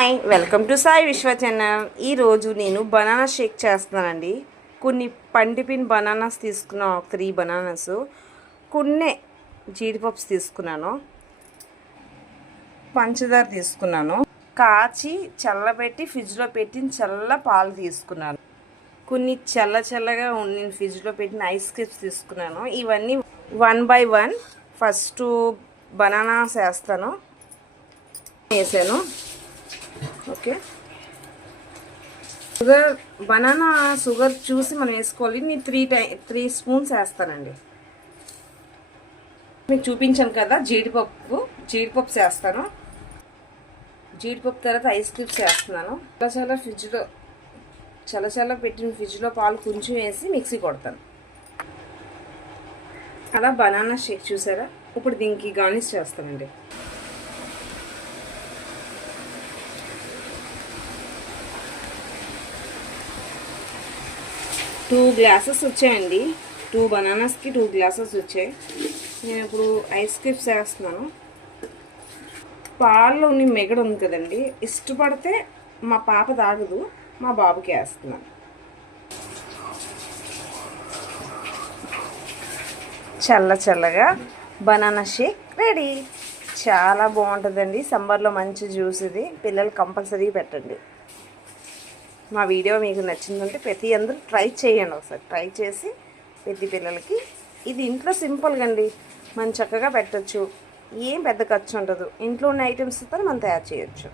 Hi, welcome to Sai విశ్వ channel. ఈరోజు నేను బనానా షేక్ చేస్తున్నానండి. కొన్ని పండిపిన్ బనానాస్ తీసుకున్నాను, 3 బనానాస్, కొన్ని జీడిపప్స్ తీసుకున్నాను, పంచదార తీసుకున్నాను, కాచి చల్లబెట్టి ఫ్రిడ్జ్లో పెట్టిన చల్ల పాలు తీసుకున్నాను, కొన్ని చల్లగా నేను ఫ్రిడ్జ్లో పెట్టిన ఐస్ క్రీమ్స్ తీసుకున్నాను. ఇవన్నీ 1 by 1 ఫస్ట్ బనానాస్ వేసాను. ఓకే, బనానా షుగర్ చూసి మనం వేసుకోవాలి. నేను 3 స్పూన్స్ వేస్తానండి. మీకు చూపించాను కదా జీడిపప్పు వేస్తాను. జీడిపప్పు తర్వాత ఐస్ క్రీమ్స్ వేస్తున్నాను. చల్ల పెట్టిన ఫ్రిడ్జ్లో పాలు కొంచెం వేసి మిక్సీ కొడతాను. అలా బనానా షేక్ చూసారా. ఇప్పుడు దీనికి గార్నిష్ చేస్తానండి. 2 గ్లాసెస్ వచ్చాయండి. 2 బనానాస్కి 2 గ్లాసెస్ వచ్చాయి. నేను ఇప్పుడు ఐస్ క్రీమ్స్ వేస్తున్నాను. పాల్లోని మెగడ ఉంది కదండి, ఇష్టపడితే మా పాప తాగదు, మా బాబుకి వేస్తున్నాను. చల్లగా బనానా షేక్ రెడీ. చాలా బాగుంటుందండి. సమ్మర్లో మంచి జ్యూస్ ఇది. పిల్లలు కంపల్సరీ పెట్టండి. మా వీడియో మీకు నచ్చిందంటే ప్రతి అందరూ ట్రై చేయండి. ఒకసారి ట్రై చేసి ప్రతి పిల్లలకి. ఇది ఇంట్లో సింపుల్గా అండి, మనం చక్కగా పెట్టచ్చు. ఏం పెద్ద ఖర్చు ఉండదు. ఇంట్లో ఉన్న ఐటమ్స్తో మనం తయారు చేయొచ్చు.